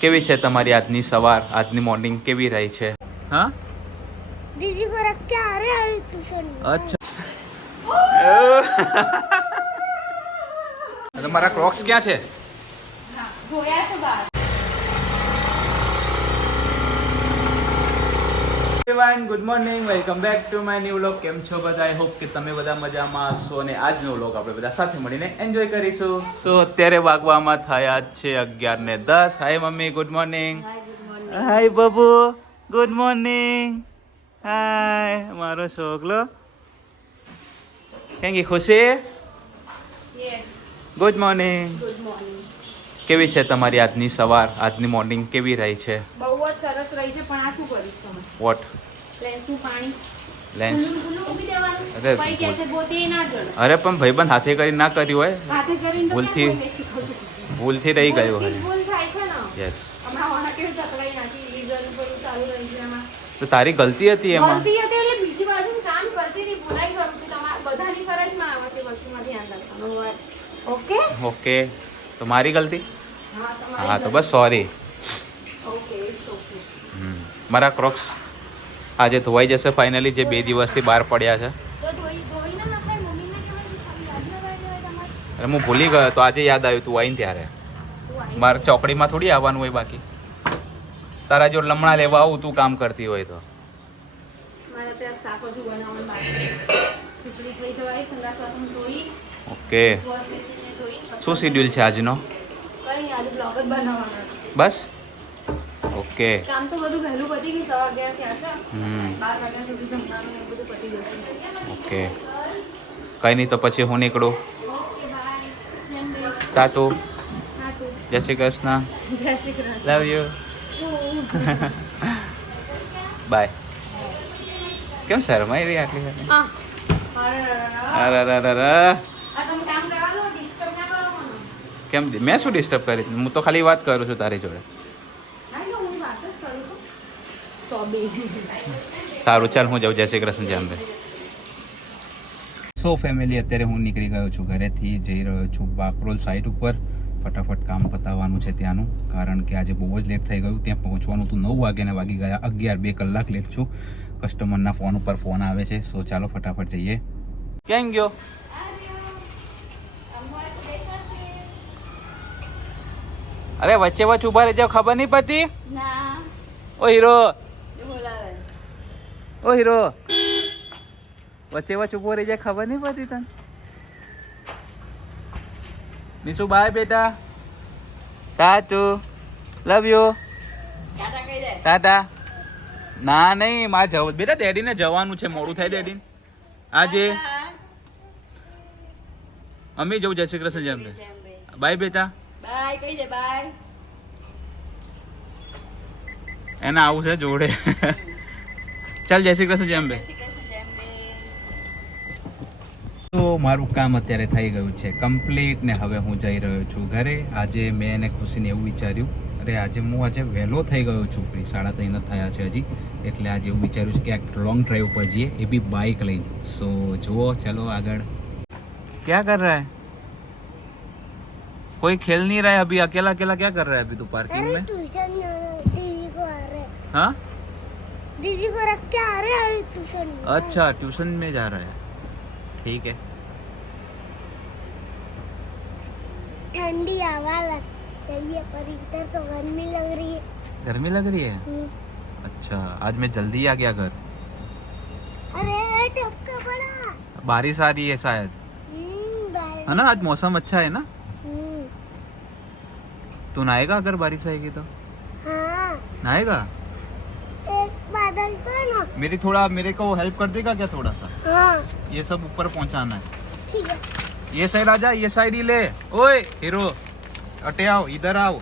કેવી છે તમારી આજની સવાર, આજની મોર્નિંગ કેવી રહી છે? હા दीदी को रख के आ रहे हैं ट्यूशन में। અચ્છા તમારા ક્રોક્સ ક્યાં છે? ધોયા છે બહાર. Everyone good morning, welcome back to my new vlog. કેમ છો બધા? આઈ હોપ કે તમે બધા મજામાં હશો અને આજનો વ્લોગ આપણે બધા સાથે મળીને એન્જોય કરીશું. સો અત્યારે વાગવામાં થયા છે 11:10. Hi mummy, good morning. હાય બબુ, ગુડ મોર્નિંગ. હાય મારો છોકલો. કેમ કે ખુશી? Yes, good morning. Good morning. કેવી છે તમારી આજની સવાર, આજની મોર્નિંગ કેવી રહી છે? બહુ જ સરસ રહી છે, પણ આ શું કરીશ તમે? વોટ? લેન્સનું પાણી લેન્સ? ખુલ્લું મૂકી દેવાનું. અરે, પછી કહે છે ગોતે ના જડે. અરે પણ ભાઈબંધ હાથે કરી ના કર્યું હોય, હાથે કરીને તો ભૂલથી ક્યાં કોઈ શીખવતું? ભૂલથી રહી ગયું ભૂલથી જ હોય. ભૂલ થાય છે ને. યસ. હમણાં ઓના કેવું તકડાઈ નાખી, રિઝલ્ટ પર ચાલુ રહી છે એમાં. તો તારી ગલતી હતી એમાં? ગલતી હતી એટલે બીજી બાજુ કામ કરતી હતી, ભૂલાઈ ગયું કે તમારા બધાની ફરજમાં આવે છે વસ્તુમાં ધ્યાન રાખવાનું હોય. ઓકે? ઓકે, તો મારી ગલતી? હા, તમારી હા તો બસ સોરી. Okay, it's okay. મારા ક્રોક્સ આજે ધોવાઈ જશે ફાઇનલી, જે 2 દિવસથી બહાર પડ્યા છે. તો ધોઈને નખાય, મમ્મીને કહેવાય કે યાદ ના રહી તમારે. અરે હું ભૂલી ગયો તો આજે યાદ આવ્યું તું આવીને ત્યારે. મારે ચોકડીમાં થોડી આવવાનું હોય બાકી. તારા જો લમણા લેવા આવું તું કામ કરતી હોય તો. મારે ત્યાં શાક હજુ બનાવવાનું બાકી છે. ખીચડી થઈ જવાય, સંડાસ વાસણ ધોઈ, ઓકે, વોશ બેસીને ધોઈ. શું શેડ્યુલ છે આજનો? કંઈ નહીં, આજે બ્લોગ જ બનાવવાનો છે. બસ ઓકે. કામ તો બધું વહેલું પતી ગયું, 11:30 થયા છે. હમ 12 વાગ્યા સુધી જમવાનું ને એ બધું પતી જશે. ઓકે, કંઈ નહીં તો પછી હું નીકળું. Okay, bye. જેમ બે. ટાટુ, હા તું. જય શ્રી કૃષ્ણ, જય Shri Krishna. Love you, bye. કેમ શરમાઈ રહી આટલી બધી? હા. અરે, અરે અરે અરે અરે. આ તમે કામ કરવા દો, ડિસ્ટર્બ ના કરો મને. કેમ મેં શું ડિસ્ટર્બ કરી? હું તો ખાલી વાત કરું છું તારી જોડે. ના, ના, હું વાત જ કરું છું. તો બે. સારું ચાલ, હું જાઉં. જય શ્રી કૃષ્ણ, જય અંબે. સો ફેમિલી, અત્યારે હું નીકળી ગયો છું ઘરેથી, જઈ રહ્યો છું બાકરોલ સાઇટ ઉપર. ફટાફટ કામ પતાવવાનું છે ત્યાંનું, કારણ કે આજે બહુ જ લેટ થઈ ગયું. ત્યાં પહોંચવાનું હતું 9 વાગ્યાને વાગી ગયા 11, 2 કલાક લેટ છું. કસ્ટમરના ફોન ઉપર ફોન આવે છે. સો ચાલો ફટાફટ જઈએ. ક્યાં ગયો? અરે વચ્ચે વચ્ચે ઉભા રહી જાવ, ખબર નહીં પડતી? ના. ઓ હીરો, એ બોલાવે. ઓ હીરો, વચ્ચે વચ્ચે ઉભો રહી જાય, ખબર નહીં પડતી તને? નિશુ બાય બેટા, ટાટુ, લવ યુ, ટાટા કહી દે. ટાટા. ના નહીં, મારે જવું બેટા, ડેડીને જવાનું છે, મોડું થાય ડેડીને આજે. અમ્મી જવું. જય શ્રી કૃષ્ણ, જેમ બાય બેટા. બાય કહી દે, બાય. એને આવું છે જોડે. ચાલ, જય શ્રી કૃષ્ણ, જેમ બે. તો મારું કામ અત્યારે થઈ ગયું છે કમ્પ્લીટ ને હવે હું જઈ રહ્યો છું ઘરે. આજે મેં એને ખુશીને એવું વિચાર્યું, અરે આજે હું વહેલો થઈ ગયો છું, 3:30 થયા છે હજી, એટલે આજે એવું વિચાર્યું છે કે એક લોંગ ડ્રાઈવ પર જઈએ, એ બી બાઇક લઈને. સો જુઓ, ચલો આગળ. क्या कर रहा है? कोई खेल नहीं रहा है अभी, अकेला अकेला क्या कर रहा है अभी तू पार्किंग अरे में? ट्यूशन दीदी को आ रहे हैं, हाँ, दीदी को रख के आ रहे हैं ट्यूशन में। अच्छा ट्यूशन में जा रहा है, ठीक है. ठंडी हवा लग रही है पर इधर तो गर्मी लग रही है। गर्मी लग रही है? अच्छा, आज मैं जल्दी आ गया घर. अरे टपका पड़ा। बारिश आ रही है शायद, बारिश। है ना? आज मौसम अच्छा है ना? तू नहाएगा अगर बारिश आएगी तो? हाँ, नहाएगा? एक बादल तो है ना। मेरे को हेल्प कर देगा क्या थोड़ा सा? हाँ ये सब ऊपर पहुंचाना है. ठीक है। ये साइड आ जा, ये साइड ही ले. ओए हीरो, अटे आओ, इधर आओ,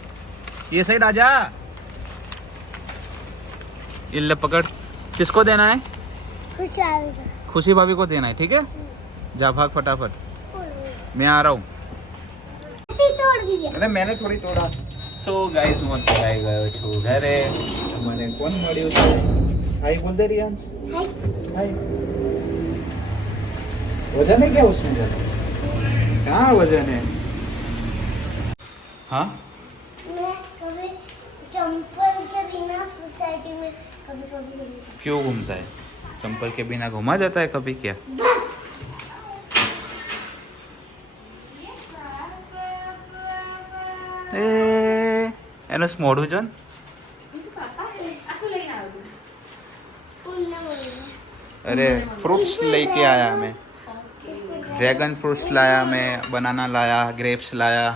ये साइड आ जा. ये ले पकड़. किसको देना है? खुश आएगा। खुशी भाभी को देना है, ठीक है? जा भाग फटाफट, मैं आ रहा हूँ. तोड़ दिया। अरे मैंने थोड़ी तोड़ा. સો ગાઈસ, હું આવી ગયો છું ઘરે. મને કોણ મળ્યું છે? हाय बोल दे रियांश. हाय। हाय. वजन है क्या उसमें ज़्यादा? कहाँ वजन है? हाँ मैं कभी कभी कभी कभी क्यों घूमता है? चंपल के बिना घुमा जाता है कभी क्या? ए એનું મોઢું જો ને. પાપા આ શું લઈને આવ્યો તું? उल्ला बोलना अरे फ्रूट्स लेके आया मैं. ड्रैगन फ्रूट्स लाया मैं, बनाना लाया, ग्रेप्स लाया.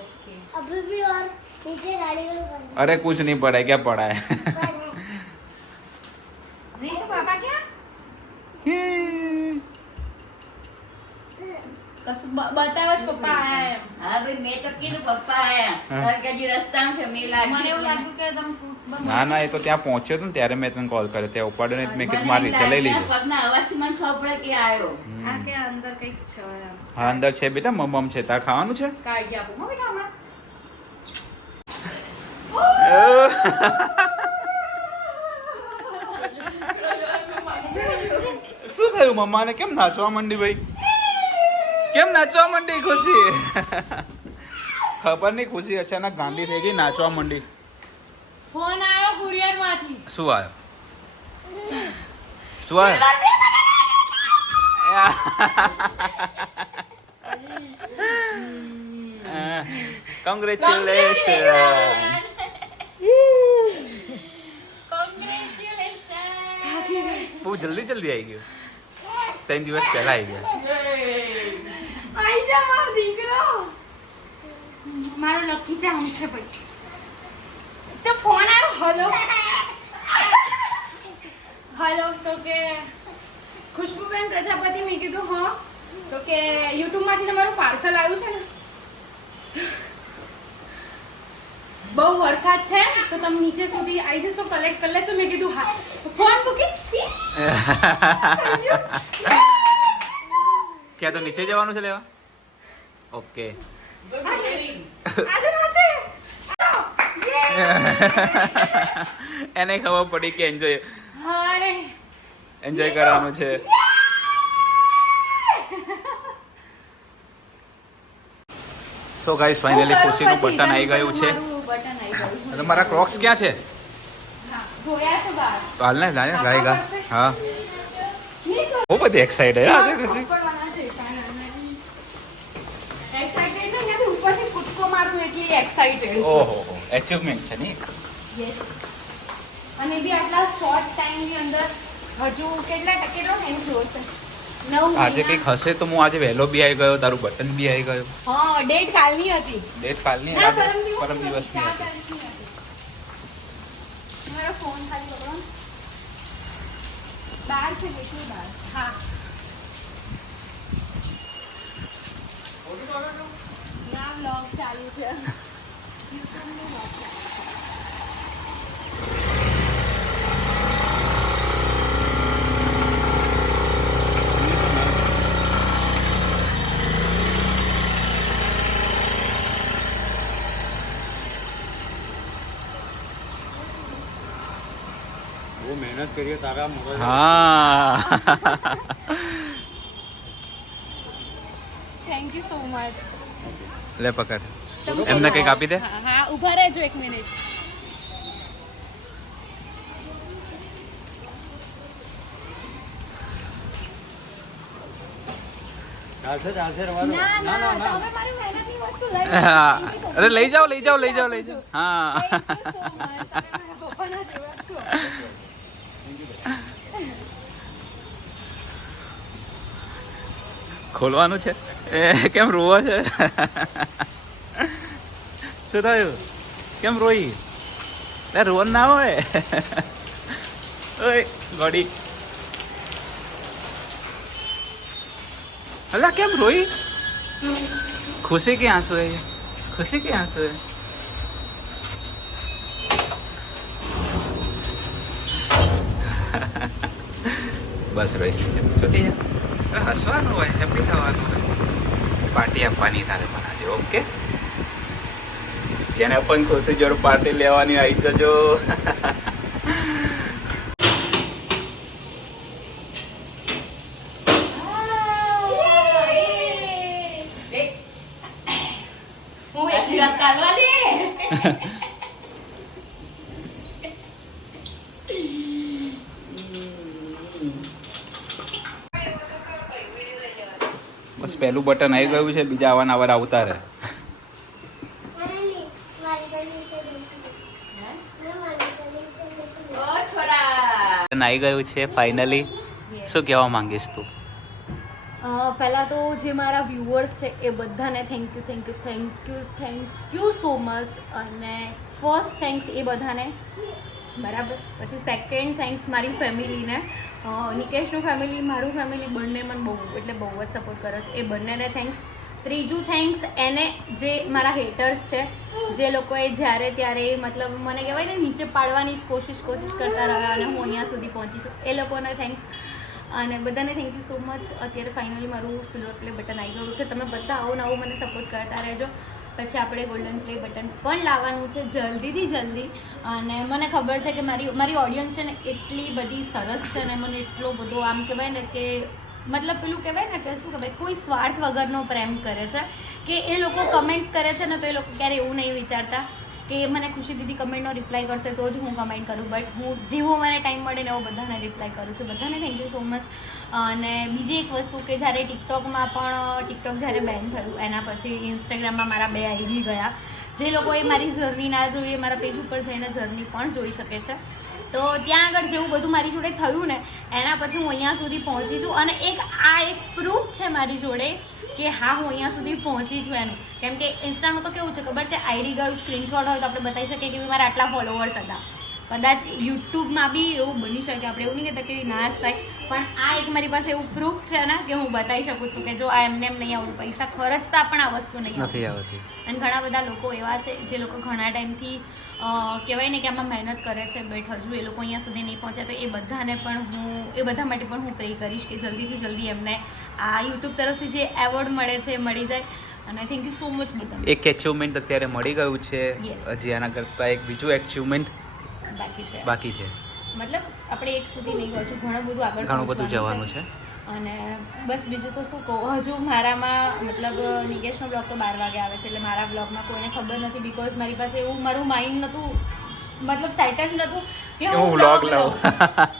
ઓકે अभी भी और नीचे गाड़ी में बंद अरे कुछ नहीं पड़ा है, क्या पड़ा है? નહીં શું પાપા ક્યાં કશું બતાવો જ પપ્પા આયા એમ હા ભાઈ મેં તો કીધું પપ્પા આયા કારણ કે હજી રસ્તામાં છે મેં લાગ્યું મને એવું લાગ્યું કે તમે ફ્રૂટ ના ના એ તો ત્યાં પહોંચ્યો હતો ને ત્યારે મેં તને કોલ કર્યો, ત્યાં ઉપાડ્યો ને મેં કીધું મારી રીતે લઈ લીધો. પગના અવાજથી મને ખબર પડે કે આવ્યો આ કે અંદર કંઈક છે એમ હા અંદર છે બેટા, મમ છે. તાર ખાવાનું છે? કાઢી આપો હો બેટા હમણાં શું થયું મમ્માને? કેમ નાચવા માંડી ભાઈ? કેમ નાચવા માંડી ખુશી? ખબર નહીં, ખુશી અચાનક ગાંડી થઈ ગઈ, નાચવા માંડી. ફોન આવ્યો કુરિયર માંથી શું આવ્યો? શું આવ્યો? કોંગ્રેચ્યુલેશન. બહુ જલ્દી જલ્દી આવી ગયો. 3 દિવસ પહેલા આવી ગયા. આઈ જા મારો દીકરો મારો લકી જામ છે ભાઈ તો ફોન આવ્યો હલો હલો તો કે ખુશ્બુબેન પ્રજાપતિ મેં કીધું હા તો કે યુટ્યુબ માંથી તમારું પાર્સલ આવ્યું છે ને બહુ વરસાદ છે તો તમે નીચે સુધી આવી જશો, કલેક્ટ કરી લેશો. મેં કીધું હા. ફોન મૂકી ક્યાં તો નીચે જવાનું છે લેવા? ઓકે. એને ખબર પડી કે એન્જોય કરવાનું છે. સો ગાઈસ ફાઇનલી ખુશીનું બટન આવી ગયું છે. અને મારા ક્રોક્સ ક્યાં છે? ધોયા છે બહાર. તો હાલ ને લાય ગાય. હા બહુ બધી એક્સાઇટ હે આજે ખુશી. ઓહો એચીવમેન્ટ છે ને. યસ અને બી આટલા શોર્ટ ટાઈમની અંદર હજુ કેટલો ટાઈમ થયો છે? 9 આજે કંઈક હશે તો હું આજે વહેલો બી આવી ગયો, તારું બટન બી આવી ગયો. હા ડેટ કાલની હતી. ડેટ કાલની ના, આજે પરમ દિવસની ચાર હતી. તારીખની હતી. મારો ફોન ખાલી પકડો. બહાર છે કેટલી બહાર? હા ના વ્લોગ ચાલુ છે. YouTubeનો vlog ચાલુ છે. બહુ મહેનત કરીએ તારા મગજ હા થેન્ક યુ સો મચ. લે પકડ. એમને કંઈક આપી દે. હા હા ઊભા રહેજો એક મિનિટ. ચાલશે રવાનું. ના ના તમે મારી મહેનતની વસ્તુ લઈ હા અરે લઈ જાઓ હા પપ્પાના જેવા છો. ખોલવાનું છે. એ કેમ રોવો છે? શું થયું? કેમ રોઈ? રોવાનું ના હોય. ઓય ગોડી. અલા કેમ રોઈ? खुशी के आंसू है ये, खुशी के आंसू है. બસ રહીશ છૂટી જા. હસવાનું હોય, હેપી થવાનું હોય. પાર્ટી આપવાની તારે પણ આજે. ઓકે જેને પણ ખુશી જોડે પાર્ટી લેવાની આવી જજો. ગાઈસ પહેલું બટન આવી ગયું છે, બીજા આવા નવા આવતા રહે. મારી ગલી છે મારી ગલી ઓ છોરા બટન આવી ગયું છે ફાઇનલી. શું કહેવા માંગીશ તું? પહેલાં તો જે મારા વ્યુઅર્સ છે એ બધાને થેન્ક યુ સો મચ. અને ફર્સ્ટ થેન્ક્સ એ બધાને, બરાબર. પછી સેકન્ડ થેન્ક્સ મારી ફેમિલીને, નિકેશનું ફેમિલી, મારું ફેમિલી, બંને મને બહુ એટલે બહુ જ સપોર્ટ કરે છે, એ બંનેને થેન્ક્સ. ત્રીજું થેન્ક્સ એને જે મારા હેટર્સ છે, જે લોકોએ જ્યારે ત્યારે મતલબ મને કહેવાય ને નીચે પાડવાની જ કોશિશ કરતા રહ્યા અને હું અહીંયા સુધી પહોંચી છું, એ લોકોને થેન્ક્સ. અને બધાને થેન્ક યુ સો મચ. અત્યારે ફાઇનલી મારું સિલ્વર પ્લે બટન આવી ગયું છે. તમે બધા આવું મને સપોર્ટ કરતા રહેજો. પછી આપણે ગોલ્ડન પ્લે બટન પણ લાવવાનું છે જલ્દીથી જલ્દી. અને મને ખબર છે કે મારી ઓડિયન્સ છે ને એટલી બધી સરસ છે ને મને એટલો બધો આમ કહેવાય ને કે મતલબ પેલું કહેવાય ને કે શું કહેવાય, કોઈ સ્વાર્થ વગરનો પ્રેમ કરે છે કે એ લોકો કમેન્ટ્સ કરે છે ને તો એ લોકો ક્યારે એવું નહીં વિચારતા કે મને ખુશી દીદી કમેન્ટનો રિપ્લાય કરશે તો જ હું કમેન્ટ કરું, બટ હું જેવો મને ટાઈમ મળે ને એવો બધાને રિપ્લાય કરું છું. બધાને થેન્ક યુ સો મચ. અને બીજી એક વસ્તુ કે જ્યારે ટિકટોકમાં પણ ટિકટોક જ્યારે બેન થયું એના પછી ઇન્સ્ટાગ્રામમાં મારા 2 આઈડી ગયા. જે લોકોએ મારી જર્ની ના જોઈ મારા પેજ ઉપર જઈને જર્ની પણ જોઈ શકે છે. તો ત્યાં આગળ જેવું બધું મારી જોડે થયું ને એના પછી હું અહીંયા સુધી પહોંચી છું. અને એક પ્રૂફ છે મારી જોડે કે હા હું અહીંયા સુધી પહોંચી છું એનું. કેમ કે ઇન્સ્ટામાં તો કેવું છે ખબર છે, આઈડી ગયું સ્ક્રીનશોટ હોય તો આપણે બતાવી શકીએ કે મારા આટલા ફોલોવર્સ હતા. કદાચ યુટ્યુબમાં બી એવું બની શકે, આપણે એવું નહીં કહેતા કે નાશ થાય, પણ આ એક મારી પાસે એવું પ્રૂફ છે ને કે હું બતાવી શકું છું કે જો આ એમને એમ નહીં આવડું, પૈસા ખર્ચતા પણ આ વસ્તુ નહીં આવતી. અને ઘણા બધા લોકો એવા છે જે લોકો ઘણા ટાઈમથી કહેવાય ને કે આમાં મહેનત કરે છે, બટ હજુ એ લોકો અહીંયા સુધી નહીં પહોંચ્યા. તો એ બધાને પણ એ બધા માટે પણ હું પ્રે કરીશ કે જલ્દીથી જલ્દી એમને આ યુટ્યુબ તરફથી જે એવોર્ડ મળે છે મળી જાય. અને થેન્ક યુ સો મચ બધા. એક એચિવમેન્ટ અત્યારે મળી ગયું છે, હજી આના કરતાં એક બીજું એચિવમેન્ટ બાકી છે. મતલબ આપણે એક સુધી નહીં પહોંચ્યું, ઘણું બધું જવાનું છે. અને બસ બીજું તો શું કહું, હજુ મારામાં મતલબ નિકેશનો બ્લોગ તો 12 વાગે આવે છે એટલે મારા બ્લોગમાં કોઈને ખબર નથી, બિકોઝ મારી પાસે એવું મારું માઇન્ડ નહોતું, મતલબ સેટ જ નહોતું કે હું બ્લોગ લઉં.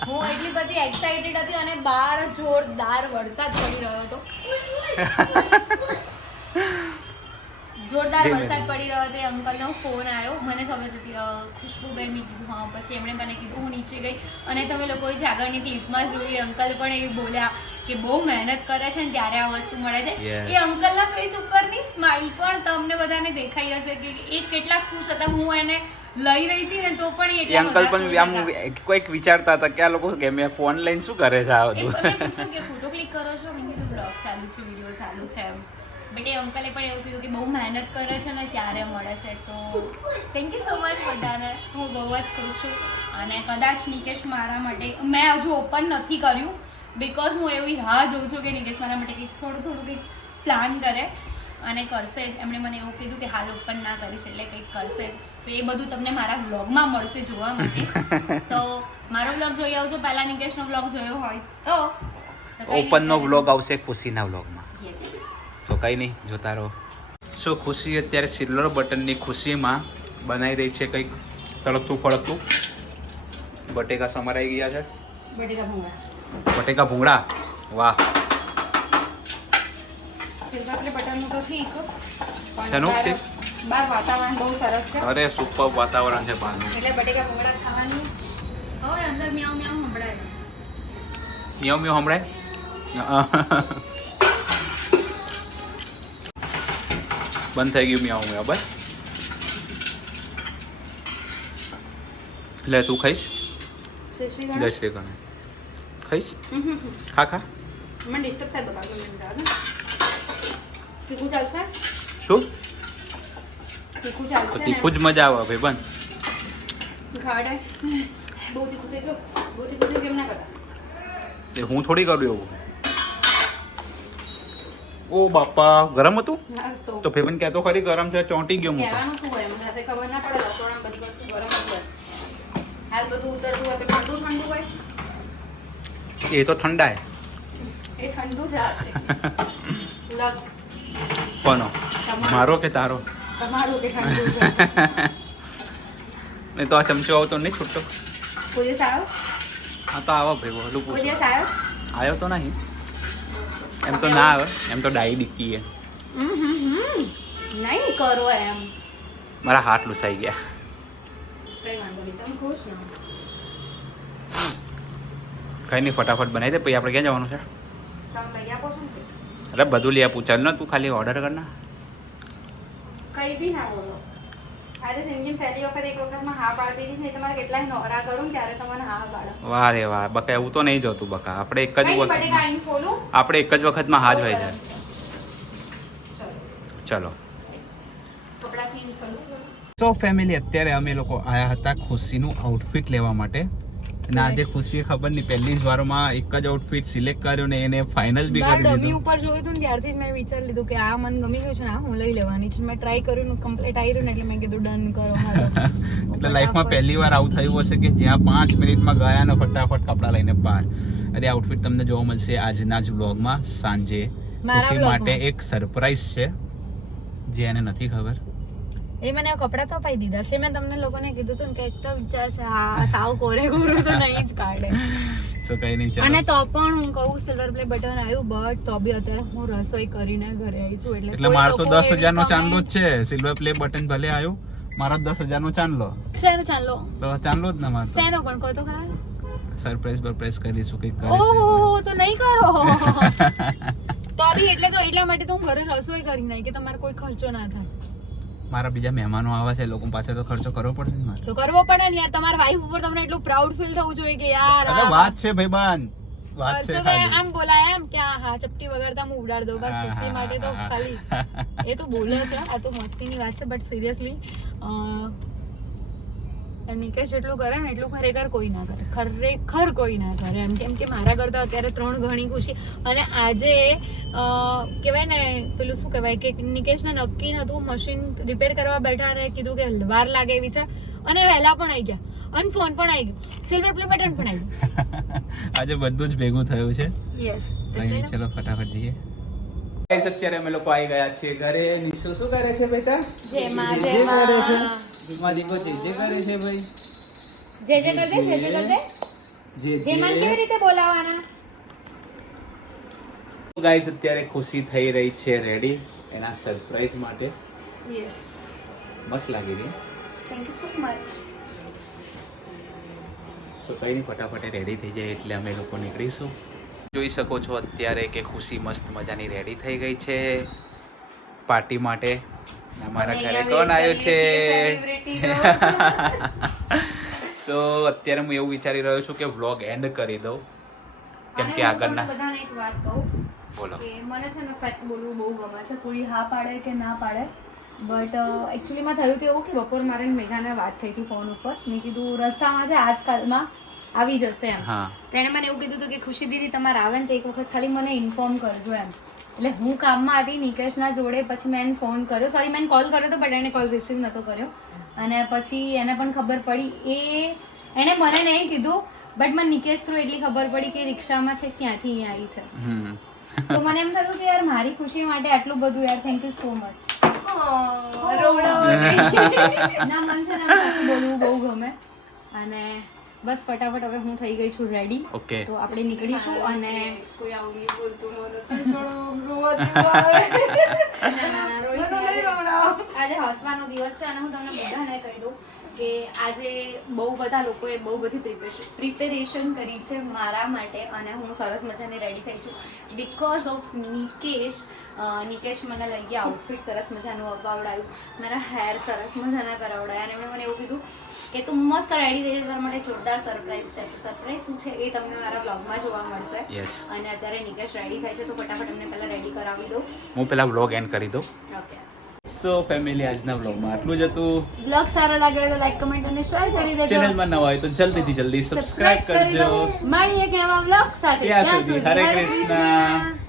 હું એટલી બધી એક્સાઇટેડ હતી અને બહાર જોરદાર વરસાદ પડી રહ્યો હતો. જોરદાર વરસાદ પડી રહ્યો હતો. એ અંકલનો ફોન આવ્યો, મને ખબર હતી ખુશ્બુબેન, મેં કીધું હા. પછી એમણે મને કીધું, હું નીચે ગઈ અને તમે લોકોએ જે આગળની ક્લિપમાં જોઈ અંકલ પણ એ બોલ્યા કે બહુ મહેનત કરે છે ને ત્યારે આ વસ્તુ મળે છે. એ અંકલના ફેસ ઉપરની સ્માઇલ પણ તમને બધાને દેખાઈ હશે કે એ કેટલા ખુશ હતા. હું એને લઈ રહી હતી ને તો પણ એ અંકલ પણ આમ કોઈક વિચારતા હતા કે આ લોકો કે મેં ફોન લઈને શું કરે છે આ બધું. મેં પૂછ્યું કે ફોટો ક્લિક કરો છો, મેં કીધું બ્લોગ ચાલુ છે, વિડીયો ચાલુ છે એમ. બટ એ અંકલે પણ એવું કીધું કે બહુ મહેનત કરે છે ને ત્યારે મળે છે. તો થેન્ક યુ સો મચ બધાને. હું બહુ જ ખુશ છું. અને કદાચ નિકેશ મારા માટે, મેં હજુ ઓપન નથી કર્યું બિકોઝ હું એવી રાહ જોઉં છું કે નિકેશ મારા માટે કંઈક થોડું કંઈક પ્લાન કરે અને કરશે જ. એમણે મને એવું કીધું કે હાલ ઓપન ના કરીશ એટલે કંઈક કરશે જ. તો એ બધું તમને મારા વ્લોગમાં મળશે જોવા માટે. સો મારો વ્લોગ જોઈ આવજો, પહેલાં નિકેશનો વ્લોગ જોયો હોય તો ઓપનનો વ્લોગ આવશે ખુશીના વ્લોગમાં. યસ. સો કંઈ નહીં, જોતા રહો. સો ખુશી અત્યારે સિલ્વર બટનની ખુશીમાં બનાવી રહી છે કંઈક તળકતું ફળકતું. બટેકા સમારાઈ ગયા છે. બટેકા ભૂંગળા. વાહ. બટનનું તો ઠીક, શેનું છે? બહાર વાતાવરણ બહુ સરસ છે. અરે સુપર વાતાવરણ છે બહારનું. એટલે બટેકા ભૂંગળા ખાવાની. હવે અંદર મ્યાઉ મ્યાઉ સંભળાય. મ્યાઉ મ્યાઉ સંભળાય. બંધ થઈ ગયું મ્યાઉ મ્યાઉ. બસ લે તું ખાઈશ? જય શ્રી કૃષ્ણ. ખાઈશ? ખા. મને ડિસ્ટર્બ થાય બગાડો. તીખું ચાલશે? શું તીખું ચાલશે તો ને? તીખું જ મજા આવે ભાઈ બન. ખાડે બહુ તીખું થઈ ગયું કેમ ના કરતા? એ હું થોડી કરું એવું. ઓ બાપા, ગરમ હતું તો ફેવન કહેતો ખરી ગરમ છે, ચોંટી ગયો હું તો. કહેવાનું શું હોય, મને ખબર ના પડે. રસોડામાં બધી વસ્તુ ગરમ જ હોય. હાલ બધું ઉતરતું હોય તો ઠંડુ હોય. એ તો ઠંડા હે. એ ઠંડુ જ આ છે. લક કોનો? મારો કે તારો? તમારું કે ઠંડુ છે. નહીં તો આ ચમચો આવતો નહીં છૂટતો. કોઈ દિવસ આવ્યો? હા તો આવો ભાઈ, બોલું કોઈ પૂછો. દિવસ આવ્યો? આવ્યો તો નહીં. એમ તો ના આવે, એમ તો ડાઈ ડિક્કી હે. નહીં કરો એમ. મારા હાથ લૂસાઈ ગયા. કઈ વાંધો નહીં, તમે ખુશ ને. કઈ નહીં, ફટાફટ બનાવી દે. પછી આપણે ક્યાં જવાનું છે? તમે લઈ આપો છો ને કંઈ? અરે બધું લઈ આપું. ચાલ ને, તું ખાલી ઓર્ડર કર ને. કંઈ બી ના બોલો. આજે સિંગિંગ પહેલી વખત એક વખતમાં હા પાડી દીધી છે. તમારે કેટલાય નોરા કરું ત્યારે તમારે હા પાડો. વાહ રે વાહ, બકા એવું તો નહીં જોતું બકા. આપણે એક જ કઈ વખત બટેકા આઈને ખોલું. આપણે એક જ વખતમાં હા જ હોય છે. ચલો. કપડાં ચેન્જ કરું. સો ફેમિલી, અત્યારે અમે લોકો આયા હતા ખુશીનું આઉટફિટ લેવા માટે. અને આજે ખુશીએ ખબર નહીં પહેલી જ વારમાં એક જ આઉટફિટ સિલેક્ટ કર્યો ને એને ફાઇનલ બી કરી ડમી દીધું. ઉપર જોયું હતું ને ત્યારથી જ મેં વિચારી લીધું કે આ મને ગમી ગયું છે ને આ હું લઈ લેવાની છે. મેં ટ્રાય કર્યું ને કમ્પ્લીટ આવ્યું ને એટલે મેં કીધું ડન કરો હાલો. એટલે લાઈફમાં પહેલી વાર આવું થયું હશે કે જ્યાં 5 મિનિટમાં ગયા ને ફટાફટ કપડાં લઈને બહાર. અરે આઉટફિટ તમને જોવા મળશે આજના જ વ્લોગમાં સાંજે. મારા ખુશી vlogમાં. માટે એક સરપ્રાઈઝ છે જે એને નથી ખબર. એ મને કપડાં તો અપાઈ દીધા છે. મેં તમને લોકોને કીધું હતું ને કે એક તો વિચાર છે હા સાવ કોરે કોરું તો નહીં જ કાઢે. સો કઈ નહીં, ચાલો. અને તો પણ હું કહું સિલ્વર પ્લે બટન આવ્યું બટ તો બી અત્યારે હું રસોઈ કરીને ઘરે આવી છું એટલે કોઈ મારો તો લોકો 10,000 નો એવી ચાંદલો જ comment- છે. સિલ્વર પ્લે બટન ભલે આવ્યો, મારો 10,000 નો ચાંદલો. શેનો ચાંદલો? તો ચાંદલો જ ને મારો. શેનો પણ કહો તો ખરા. સરપ્રાઈઝ સરપ્રાઈઝ કરીશું કંઈક ઓહો કરીશું. તો નહીં કરો. તો બી એટલા માટે તો હું ઘરે રસોઈ કરી નાખી કે તમારે કોઈ ખર્ચો ના થાય. મારા બીજા મહેમાનો આવે છે, લોકો પાછળ તો ખર્ચો કરવો પડશે ને મારે. તો કરવો પડે ને યાર. તમારા વાઈફ ઉપર તમને એટલું પ્રાઉડ ફીલ થવું જોઈએ કે યાર અરે વાત છે ભાઈબાન, વાત છે ખર્ચો તો ખાલી. આમ બોલાય એમ કે હા ચપટી વગાડતા હું ઉડાડ દઉં બસ ખુશી માટે તો ખાલી એ તો બોલે છે. આ તો મસ્તીની વાત છે બટ સિરિયસલી નિકેશ જેટલું કરે ને એટલું ખરેખર કોઈ ના કરે. ખરેખર કોઈ ના કરે એમ. કેમ કે મારા કરતા અત્યારે 3 ગણી ખુશી. અને આજે કહેવાય ને પેલું શું કહેવાય કે નિકેશને નક્કી નતું, મશીન રિપેર કરવા બેઠા ને કીધું કે વાર લાગે એવી છે અને વહેલા પણ આવી ગયા અને ફોન પણ આવી ગયો, સિલ્વર પ્લે બટન પણ આવી ગયું. આજે બધું જ ભેગું થયું છે. યસ કઈ નહીં, ચલો ફટાફટ જઈએ. ગાઈસ અત્યારે અમે લોકો આવી ગયા છીએ ઘરે. નિશુ શું કરે છે બેટા? જેમાં જે કરે છે દીકરો જે કરે છે ભાઈ. જે કરજે જે કરજે જે મન કેવી રીતે બોલાવાના. ગાઈસ અત્યારે ખુશી થઈ રહી છે રેડી એના સરપ્રાઈઝ માટે. યસ મસ્ત લાગી રહી. Thank you so much. So કઈ નહીં, ફટાફટ રેડી થઈ જાય એટલે અમે લોકો નીકળીશું. જોઈ શકો છો અત્યારે કે ખુશી મસ્ત મજાની રેડી થઈ ગઈ છે પાર્ટી માટે. અમારા ઘરે કોણ આવ્યું છે? સો અત્યારે હું એવું વિચારી રહ્યો છું કે વ્લોગ એન્ડ કરી દઉં કેમ કે આગળના બધાને એક વાત કહું બોલો. કે મને છે ને ફેક્ટ બોલવું બહુ ગમે છે. કોઈ હા પાડે કે ના પાડે બટ એકચ્યુઅલીમાં થયું કે એવું કે બપોર મારે ને મેઘાને વાત થઈ હતી ફોન ઉપર. મેં કીધું રસ્તામાં છે આજકાલમાં આવી જશે એમ. હા. તેણે મને એવું કીધું હતું કે ખુશી દીદી તમારે આવે ને તો એક વખત ખાલી મને ઇન્ફોર્મ કરજો એમ. એટલે હું કામમાં હતી નિકેશના જોડે, પછી મેં એને ફોન કર્યો, સોરી મેં કોલ કર્યો હતો બટ એને કોલ રિસીવ નહોતો કર્યો. અને પછી એને પણ ખબર પડી, એણે મને નહીં કીધું બટ મને નિકેશ થ્રુ એટલી ખબર પડી કે રિક્ષામાં છે ત્યાંથી અહીંયા આવી છે. તો મને એમ થયું કે યાર મારી ખુશી માટે આટલું બધું યાર થેન્ક યુ સો મચ. ના મન છે ને સાચું બોલવું બહુ ગમે. અને બસ ફટાફટ હવે હું થઈ ગઈ છું રેડી. ઓકે. તો આપણે નીકળીશું અને કોઈ આવું નહીં બોલતું આજે હસવાનો દિવસ છે અને હું તમને બધાને કહી દઉં કે આજે બહુ બધા લોકોએ બહુ બધી પ્રિપેરેશન કરી છે મારા માટે અને હું સરસ મજાની રેડી થઈ છું બીકોઝ ઓફ નિકેશ. નિકેશ મને લઈ ગયા આઉટફિટ સરસ મજાનું અપાવડાયું, મારા હેર સરસ મજાના કરાવડાયા અને એમણે મને એવું કીધું કે તું મસ્ત રેડી થઈ જાય, તારા માટે જોરદાર સરપ્રાઈઝ છે. તો સરપ્રાઈઝ શું છે એ તમને મારા બ્લોગમાં જોવા મળશે. અને અત્યારે નિકેશ રેડી થાય છે તો ફટાફટ એમને પહેલાં રેડી કરાવી દઉં. હું પેલા વ્લોગ એન્ડ કરી દઉં. ઓકે. સો ફેમિલી આજના વ્લોગમાં આટલું જ હતું. બ્લોગ સારો લાગે તો લાઈક કમેન્ટ અને શેર કરી દેજો. ચેનલમાં નવા હોય તો જલ્દીથી જલ્દી સબસ્ક્રાઇબ કરજો. મળીએ એક નવા બ્લોગ સાથે. ત્યાં સુધી હરે કૃષ્ણ.